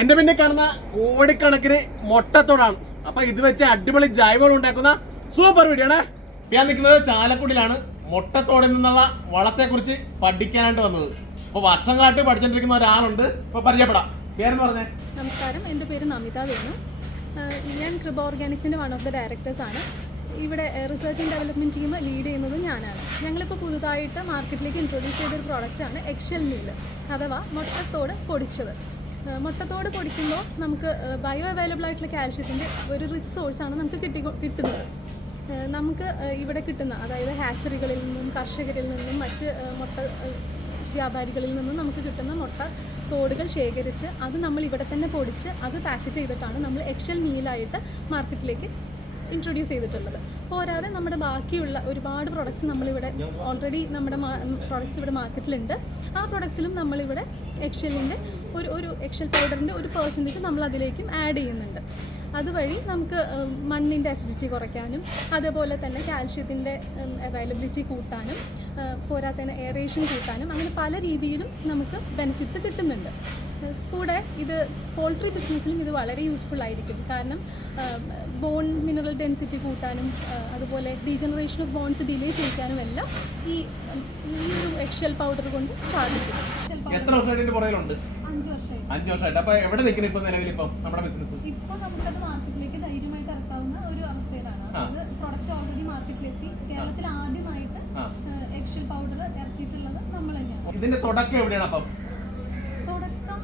എന്റെ പിന്നെ കാണുന്ന കോടിക്കണക്കിന് മൊട്ടത്തോടാണ്. അപ്പൊ ഇത് വെച്ച് അടിപൊളി ജൈവവളം ഉണ്ടാക്കുന്ന സൂപ്പർ വീഡിയോ ആണ്. ഞാൻ നിൽക്കുന്നത് ചാലക്കുടിയിലാണ്. മൊട്ടത്തോടിൽ നിന്നുള്ള വളത്തെ കുറിച്ച് പഠിക്കാനായിട്ട് വന്നത്. അപ്പൊ വർഷങ്ങളായിട്ട് പഠിച്ചോണ്ടിരിക്കുന്ന ഒരാളുണ്ട്. ഇപ്പൊ പരിചയപ്പെടാം. പേരെന്ന് പറഞ്ഞേ? നമസ്കാരം. എന്റെ പേര് നമിത വേണു. ഞാൻ കൃപ ഓർഗാനിക്സിന്റെ വൺ ഓഫ് ദ ഡയറക്ടേഴ്സ് ആണ്. ഇവിടെ research and development team lead ചെയ്യുന്നത് ഞാനാണ്. ഞങ്ങളിപ്പോൾ പുതുതായിട്ട് മാർക്കറ്റിലേക്ക് ഇൻട്രൊഡ്യൂസ് ചെയ്തൊരു പ്രോഡക്റ്റാണ് എക്സൽ മീൽ അഥവാ മൊട്ടത്തോട് പൊടിച്ചത്. മുട്ടത്തോട് പൊടിക്കുമ്പോൾ നമുക്ക് ബയോ അവൈലബിൾ ആയിട്ടുള്ള കാൽഷ്യത്തിന്റെ ഒരു റിച്ച് സോഴ്സാണ് നമുക്ക് കിട്ടി കിട്ടുന്നത്. നമുക്ക് ഇവിടെ കിട്ടുന്ന അതായത് ഹാച്ചറികളിൽ നിന്നും കർഷകരിൽ നിന്നും മറ്റ് മുട്ട വ്യാപാരികളിൽ നിന്നും നമുക്ക് കിട്ടുന്ന മുട്ട തോടുകൾ ശേഖരിച്ച് അത് നമ്മൾ ഇവിടെ തന്നെ പൊടിച്ച് അത് പാക്ക് ചെയ്തിട്ടാണ് നമ്മൾ എക്സൽ മീലായിട്ട് മാർക്കറ്റിലേക്ക് ഇൻട്രൊഡ്യൂസ് ചെയ്തിട്ടുള്ളത്. പോരാതെ നമ്മുടെ ബാക്കിയുള്ള ഒരുപാട് പ്രൊഡക്ട്സ് നമ്മളിവിടെ ഓൾറെഡി നമ്മുടെ പ്രൊഡക്ട്സ് ഇവിടെ മാർക്കറ്റിലുണ്ട് ആ പ്രൊഡക്ട്സിലും നമ്മളിവിടെ എക്ഷലിന്റെ ഒരു ഒരു എക്ഷൽ പൗഡറിന്റെ ഒരു പെർസെന്റേജ് നമ്മൾ അതിലേക്കും ആഡ് ചെയ്യുന്നുണ്ട്. അതുവഴി നമുക്ക് മണ്ണിന്റെ അസിഡിറ്റി കുറയ്ക്കാനും അതേപോലെ തന്നെ കാൽഷ്യത്തിന്റെ അവൈലബിലിറ്റി കൂട്ടാനും പോരാത്തതിന് എയറേഷൻ കൂട്ടാനും അങ്ങനെ പല രീതിയിലും നമുക്ക് ബെനിഫിറ്റ്സ് കിട്ടുന്നുണ്ട്. കൂടെ ഇത് പോൾട്രി ബിസിനസ്സിലും ഇത് വളരെ യൂസ്ഫുൾ ആയിരിക്കും. കാരണം ബോൺ മിനറൽ ഡെൻസിറ്റി കൂട്ടാനും അതുപോലെ ഡീജനറേഷൻ ഓഫ് ബോൺസ് ഡിലേ ചെയ്യിക്കാനും എല്ലാം ഈ ഈ ഒരു എക്ഷൽ പൗഡർ കൊണ്ട് സാധിക്കും. എത്ര വർഷമായിട്ട് പുറകിലുണ്ട്? അഞ്ച് വർഷമായി അഞ്ചു വർഷമായിട്ട്. അപ്പോൾ എവിടെ നിൽക്കുന്നത് ഇപ്പൊ നിലവിൽ ഇപ്പൊ നമ്മുടെ ബിസിനസ് ഇപ്പൊ നമുക്കത് മാർക്കറ്റിലേക്ക് ധൈര്യമായിട്ട് ഇറക്കാവുന്ന ഒരു അവസ്ഥയിലാണ്. അത് പ്രൊഡക്റ്റ് ഓൾറെഡി മാർക്കറ്റിലെത്തി കേരളത്തിൽ ആദ്യമായിട്ട്. എക്സൽ പൗഡർ ഇറക്കിയിട്ടുള്ളത് നമ്മൾ തന്നെയാണ്. ഇതിന്റെ തുടക്കം എവിടെയാണ് അപ്പം തുടക്കം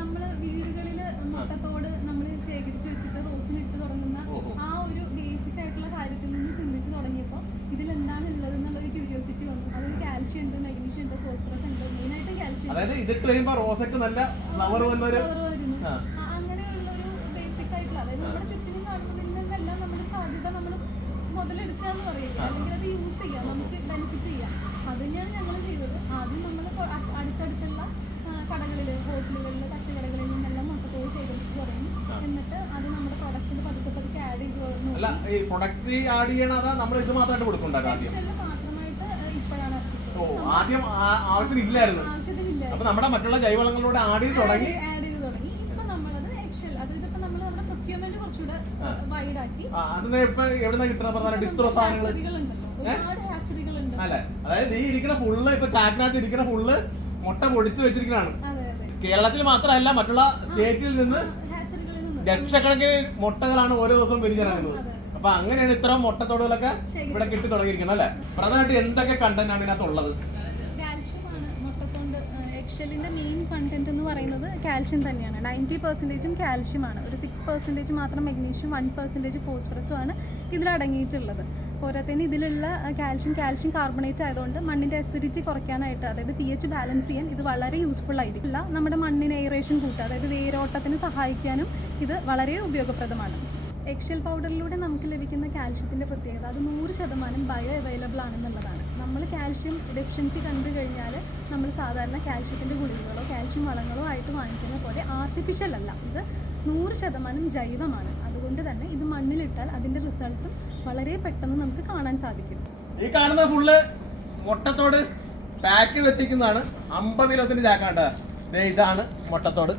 നമ്മൾ വീടുകളിൽ മുട്ടത്തോട് നമ്മൾ ശേഖരിച്ച് വെച്ചിട്ട് റോസിന് ഇട്ട് തുടങ്ങുന്ന ഓഹോ. ആ ഒരു ബേസിക് ആയിട്ടുള്ള കാര്യത്തിൽ നിന്ന് ചിന്തിച്ച് തുടങ്ങിയപ്പോൾ ഇതിൽ എന്താണ് ഉള്ളത് എന്നുള്ളൊരു ക്യൂരിയോസിറ്റി വന്നു അതിൽ കാൽഷ്യം ഉണ്ട് മഗ്നീഷ്യം ഉണ്ട് ഫോസ്ഫറസ് ഉണ്ട് മെയിനായിട്ട് കാൽഷ്യം അതായത് ഇതിട്ട് കഴിയുമ്പോ റോസക്ക് നല്ല ഫ്ലവർ വന്നൊരു മുതലെടുക്കുക എന്ന് പറയില്ല അല്ലെങ്കിൽ അത് യൂസ് ചെയ്യാം നമുക്ക് ബെനിഫിറ്റ് ചെയ്യാം. അത് തന്നെയാണ് ഞങ്ങൾ ചെയ്തത്. ആദ്യം നമ്മൾ അടുത്തടുത്തുള്ള ആ, കടകളിൽ ഹോട്ടലുകളിൽ തട്ടുകടകളിൽ നിന്നെല്ലാം മുട്ടത്തോട് ശേഖരിച്ച് തുടങ്ങി എന്നിട്ട് അത് നമ്മുടെ പ്രൊഡക്റ്റിൽ പതുക്കെ പതുക്കെ ആഡ് ചെയ്ത് തുടങ്ങി അല്ല ഈ പ്രൊഡക്റ്റ് ആഡ് ചെയ്യണ അതാ നമ്മൾ ഇത് മാത്രമായിട്ട് ആദ്യം? മാത്രമായിട്ട് ഇപ്പോഴാണ് ഓ ആദ്യം ആ- ആവശ്യമില്ലായിരുന്നു ആവശ്യത്തിനില്ല അപ്പൊ നമ്മുടെ മറ്റുള്ള ജൈവവളങ്ങളിലൂടെ ആഡ് ചെയ്ത് തുടങ്ങി. എവിടുന്ന കിട്ടുന്ന പ്രധാന ഡിസ്ട്രോ സാധനങ്ങൾ? ഹാച്ചറികളുണ്ടല്ലോ ഒരുപാട് ഹാച്ചറികളുണ്ട് അതായത് ഈ ഇരിക്കണ ഫുള്ള് ഇപ്പൊ ചാറ്റിനകത്ത് ഇരിക്കണ ഫുള്ള് മുട്ട പൊടിച്ചു വെച്ചിരിക്കണാണ്. കേരളത്തിൽ മാത്രമല്ല മറ്റുള്ള സ്റ്റേറ്റിൽ നിന്ന് ലക്ഷക്കണക്കിന് മുട്ടകളാണ് ഓരോ ദിവസവും വിരിഞ്ഞിറങ്ങുന്നത് അതെ. അപ്പൊ അങ്ങനെയാണ് ഇത്ര മുട്ടത്തോടുകളൊക്കെ ഇവിടെ കിട്ടി തുടങ്ങിയിരിക്കുന്നത് അല്ലെ? പ്രധാനമായിട്ട് എന്തൊക്കെ കണ്ടന്റ് ആണ് ഇതിനകത്ത് ഉള്ളത് കാൽഷ്യമാണ് എക്സലിന്റെ മെയിൻ കണ്ടന്റ് എന്ന് പറയുന്നത് കാൽഷ്യം തന്നെയാണ്. നയന്റി പെർസെന്റേജും കാൽഷ്യമാണ് ഒരു സിക്സ് പെർസെന്റേജ് മാത്രം മഗ്നീഷ്യം വൺ പെർസെന്റേജ് ഫോസ്ഫറസും ആണ് ഇതിൽ അടങ്ങിയിട്ടുള്ളത്. പോരാത്തതിന് ഇതിലുള്ള കാൽഷ്യം കാൽഷ്യം കാർബണേറ്റ് ആയതുകൊണ്ട് മണ്ണിന്റെ അസിഡിറ്റി കുറയ്ക്കാനായിട്ട് അതായത് പി എച്ച് ബാലൻസ് ചെയ്യാൻ ഇത് വളരെ യൂസ്ഫുൾ ആയിരിക്കില്ല നമ്മുടെ മണ്ണിന് എയറേഷൻ കൂട്ടുക അതായത് വേരോട്ടത്തിന് സഹായിക്കാനും ഇത് വളരെ ഉപയോഗപ്രദമാണ്. എക്ഷ്യൽ പൗഡറിലൂടെ നമുക്ക് ലഭിക്കുന്ന കാൽഷ്യത്തിന്റെ പ്രത്യേകത അത് നൂറ് ശതമാനം ബയോ അവൈലബിൾ ആണെന്നുള്ളതാണ്. നമ്മൾ കാൽഷ്യം ഡെഫിഷ്യൻസി കണ്ടു കഴിഞ്ഞാൽ നമ്മൾ സാധാരണ കാൽഷ്യത്തിന്റെ ഗുളികകളോ കാൽഷ്യം വളങ്ങളോ ആയിട്ട് വാങ്ങിക്കുന്ന പോലെ ആർട്ടിഫിഷ്യൽ അല്ല. ഇത് നൂറ് ശതമാനം ജൈവമാണ്. അതുകൊണ്ട് തന്നെ ഇത് മണ്ണിലിട്ടാൽ അതിന്റെ റിസൾട്ടും വളരെ പെട്ടെന്ന് നമുക്ക് കാണാൻ സാധിക്കും. ഈ കാണുന്ന ഫുള്ള് മുട്ടത്തോട് പാക്ക് വെച്ചിരിക്കുന്നതാണ്. അമ്പത് കിലോത്തിന്റെ ചാക്കാണ്ട ഇതാണ് മുട്ടത്തോട്.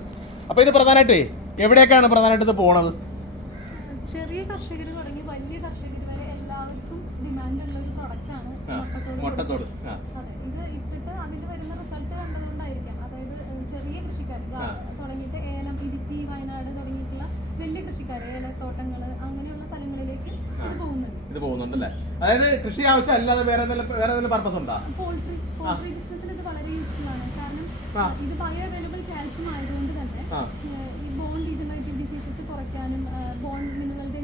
അപ്പൊ ഇത് പ്രധാനമായിട്ടേ എവിടേക്കാണ് പ്രധാനമായിട്ട് ഇത് പോണത്? ചെറിയ കർഷകർ തുടങ്ങി വലിയ കർഷകർ വരെ എല്ലാവർക്കും ഡിമാൻഡുള്ള ഒരു പ്രൊഡക്റ്റ് ആണ് മുട്ടത്തോട് അതെ ഇത് ഇട്ടിട്ട് അതിൽ വരുന്ന റിസൾട്ട് കണ്ടതുകൊണ്ടായിരിക്കാം. അതായത് ചെറിയ കൃഷിക്കാർ തുടങ്ങിയിട്ട് ഏലം ഇടുക്കി വയനാട് തുടങ്ങിയിട്ടുള്ള വലിയ കൃഷിക്കാർ ഏലത്തോട്ടങ്ങൾ അങ്ങനെയുള്ള സ്ഥലങ്ങളിലേക്ക് ഇത് പോകുന്നുണ്ട്. ഇത് പോകുന്നുണ്ടല്ലേ? അതായത് കൃഷി ആവശ്യം അല്ലാതെ വേറെ വേറെ പർപ്പസ് ഉണ്ടോ? പോൾട്രി പോൾട്രി ബിസിനസ്സിൽ ഇത് വളരെ യൂസ്ഫുൾ ആണ്. കാരണം ഇത് ബയോ അവൈലബിൾ കാൽഷ്യം ആയതുകൊണ്ട് തന്നെ ഈ ബോൺ ഡീജനറേറ്റീവ് ഡിസീസസ് കുറയ്ക്കാനും ബോൺ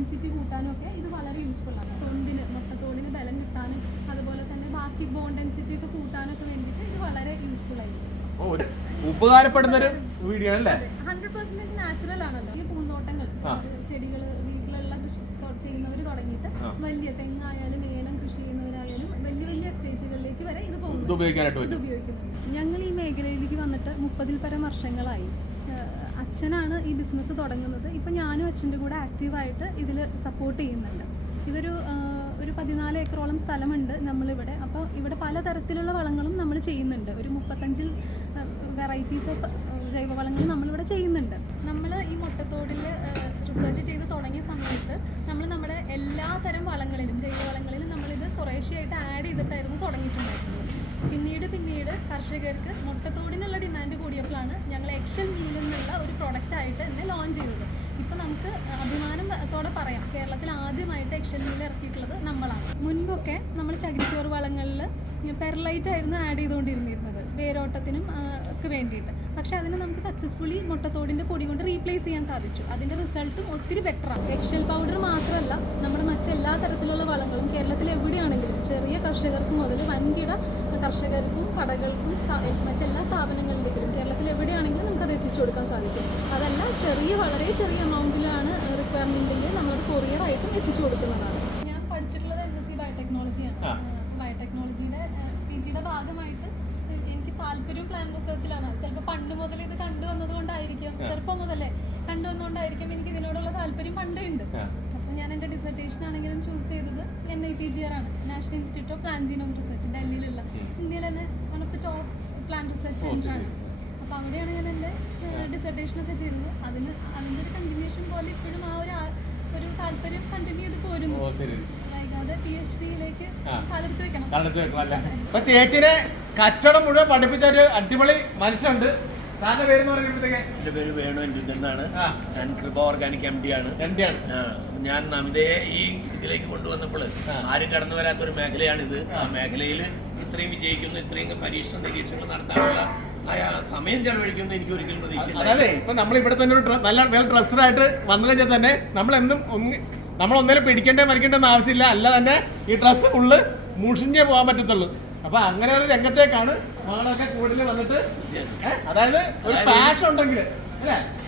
ഡെൻസിറ്റി കൂട്ടാനും ഒക്കെ ഇത് വളരെ യൂസ്ഫുൾ ആണ്. തൊണ്ടിന് മുട്ടത്തോടിന് ബലം കിട്ടാനും അതുപോലെ തന്നെ ബാക്കി ബോൺ ഡെൻസിറ്റി ഒക്കെ കൂട്ടാനൊക്കെ വേണ്ടിയിട്ട് ഇത് വളരെ യൂസ്ഫുൾ ആയിരിക്കും. ഉപകാരപ്പെടുന്ന ഒരു വീഡിയോ അല്ലേ ഹൺഡ്രഡ് പെർസെന്റേജ് നാച്ചുറൽ ആണല്ലോ. ഈ പൂന്തോട്ടങ്ങൾ ചെടികൾ വീട്ടിലുള്ള കൃഷി ചെയ്യുന്നവർ തുടങ്ങിയിട്ട് വലിയ തെങ്ങായാലും ഏലം കൃഷി ചെയ്യുന്നവരായാലും വലിയ വലിയ സ്റ്റേജുകളിലേക്ക് വരെ ഇത് പോകുന്നു. ഇത് ഞങ്ങൾ ഈ മേഖലയിലേക്ക് വന്നിട്ട് മുപ്പതിൽ പരം വർഷങ്ങളായി. അച്ഛനാണ് ഈ ബിസിനസ് തുടങ്ങുന്നത്. ഇപ്പം ഞാനും അച്ഛന്റെ കൂടെ ആക്റ്റീവായിട്ട് ഇതിൽ സപ്പോർട്ട് ചെയ്യുന്നുണ്ട്. ഇതൊരു ഒരു പതിനാല് ഏക്കറോളം സ്ഥലമുണ്ട് നമ്മളിവിടെ. അപ്പോൾ ഇവിടെ പലതരത്തിലുള്ള വളങ്ങളും നമ്മൾ ചെയ്യുന്നുണ്ട്. ഒരു മുപ്പത്തഞ്ചിൽ വെറൈറ്റീസ് ഓഫ് ജൈവവളങ്ങൾ നമ്മളിവിടെ ചെയ്യുന്നുണ്ട്. നമ്മൾ ഈ മുട്ടത്തോടിൽ റിസർച്ച് ചെയ്ത് തുടങ്ങിയ സമയത്ത് നമ്മൾ നമ്മുടെ എല്ലാ തരം വളങ്ങളിലും ജൈവ വളങ്ങളിലും നമ്മളിത് കുറേശ്ശെയായിട്ട് ആഡ് ചെയ്തിട്ടായിരുന്നു തുടങ്ങിയിട്ടുണ്ടായിരുന്നത്. കർഷകർക്ക് മുട്ടത്തോടിനുള്ള ഡിമാൻഡ് കൂടിയപ്പോഴാണ് ഞങ്ങൾ എക്ഷൽ മീൽ എന്നുള്ള ഒരു പ്രോഡക്റ്റ് ആയിട്ട് തന്നെ ലോഞ്ച് ചെയ്തത്. ഇപ്പം നമുക്ക് അഭിമാനത്തോടെ പറയാം. കേരളത്തിൽ ആദ്യമായിട്ട് എക്ഷൽ മീൽ ഇറക്കിയിട്ടുള്ളത് നമ്മളാണ്. മുൻപൊക്കെ നമ്മൾ ചകിരിച്ചോറ് വളങ്ങളിൽ പെർലൈറ്റ് ആയിരുന്നു ആഡ് ചെയ്തുകൊണ്ടിരുന്നിരുന്നത്. വേരോട്ടത്തിനും ഒക്കെ വേണ്ടിയിട്ട്. പക്ഷേ അതിനെ നമുക്ക് സക്സസ്ഫുള്ളി മുട്ടത്തോടിന്റെ പൊടി കൊണ്ട് റീപ്ലേസ് ചെയ്യാൻ സാധിച്ചു. അതിന്റെ റിസൾട്ടും ഒത്തിരി ബെറ്ററാണ് എക്സൽ പൗഡർ മാത്രമല്ല നമ്മുടെ മറ്റെല്ലാ തരത്തിലുള്ള വളങ്ങളും കേരളത്തിൽ എവിടെയാണെങ്കിലും ചെറിയ കർഷകർക്ക് മുതൽ വൻകിട കർഷകർക്കും കടകൾക്കും മറ്റെല്ലാ സ്ഥാപനങ്ങളിലേക്കും കേരളത്തിൽ എവിടെയാണെങ്കിലും നമുക്കത് എത്തിച്ചു കൊടുക്കാൻ സാധിക്കും. അതല്ല ചെറിയ വളരെ ചെറിയ എമൗണ്ടിലാണ് നമ്മൾ നമ്മളത് കൊറിയറായിട്ടും എത്തിച്ചു കൊടുക്കുന്നതാണ്. ഞാൻ പഠിച്ചിട്ടുള്ളത് എം എസ് സി ബയോടെക്നോളജിയാണ്. ബയോടെക്നോളജിയുടെ പി ജിയുടെ ഭാഗമായിട്ട് എനിക്ക് താല്പര്യം പ്ലാൻ റിസർച്ചിലാണ് ചിലപ്പോൾ പണ്ട് മുതൽ ഇത് കണ്ടുവന്നത് കൊണ്ടായിരിക്കും ചെറുപ്പം മുതലേ കണ്ടുവന്നുകൊണ്ടായിരിക്കും എനിക്ക് ഇതിനോടുള്ള താല്പര്യം പണ്ടേ ഉണ്ട്. ഞാൻ എന്റെ ഡിസർട്ടേഷൻ ആണെങ്കിലും ചൂസ് ചെയ്തത് N I P G R ആണ്. National institute of plant genome research ഡൽഹിയിലുള്ള. ഇന്ത്യയിൽ തന്നെ one of the top plant research centre ആണ്. അപ്പോൾ അവിടെയാണ് ഞാൻ എന്റെ ഡിസർട്ടേഷൻ ഒക്കെ ചെയ്തത്. അതിന് അതിന്റെ ഒരു കണ്ടിന്യൂഷൻ പോലെ ഇപ്പോഴും ആ ഒരു ഒരു താല്പര്യം കണ്ടിന്യൂ ചെയ്ത് പോരുന്നു. അല്ലേ? ചേച്ചിനെ കച്ചവടം മുഴുവൻ പഠിപ്പിച്ച ഒരു അടിപൊളി മനുഷ്യനുണ്ട്. താന്റെ എന്റെ പേര് വേണു എന്നാണ് ഞാൻ കൃപ ഓർഗാനിക് എം ഡി ആണ്. ഞാൻ നമിതയെ ഈ ഇതിലേക്ക് കൊണ്ടുവന്നപ്പോൾ ആരും കടന്നു വരാത്ത ഒരു മേഖലയാണിത്. ആ. മേഖലയിൽ ഇത്രയും വിജയിക്കുന്നു ഇത്രയും പരീക്ഷണ നിരീക്ഷണങ്ങൾ നടത്താനുള്ള സമയം ചെലവഴിക്കുന്നു എനിക്ക് ഒരിക്കലും പ്രതീക്ഷയില്ല. അതെ ഇപ്പൊ നമ്മൾ ഇവിടെ തന്നെ ഒരു നല്ല വെൽ ഡ്രസ്ഡ് ആയിട്ട് വന്നു കഴിഞ്ഞാൽ തന്നെ നമ്മൾ എന്നും നമ്മൾ ഒന്നേരം പിടിക്കേണ്ടേ മരിക്കേണ്ടെന്ന് ആവശ്യമില്ല. അല്ല തന്നെ ഈ ഡ്രസ്സ് ഫുള്ള് മുഷിഞ്ഞേ പോകാൻ പറ്റത്തുള്ളൂ. അപ്പൊ അങ്ങനെ ഒരു രംഗത്തേക്കാണ് മകളൊക്കെ കൂടുതൽ വന്നിട്ട് അതായത് ഒരു പാഷൻ ഉണ്ടെങ്കിൽ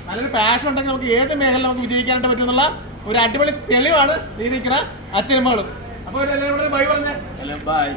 നല്ലൊരു പാഷൻ ഉണ്ടെങ്കിൽ നമുക്ക് ഏത് മേഖല നമുക്ക് വിജയിക്കാനായിട്ട് പറ്റുമെന്നുള്ള ഒരു അടിപൊളി തെളിവാണ് ഈ നിൽക്കുന്ന അച്ഛനും മകളും അപ്പൊ ബൈ പറഞ്ഞേ. ബൈ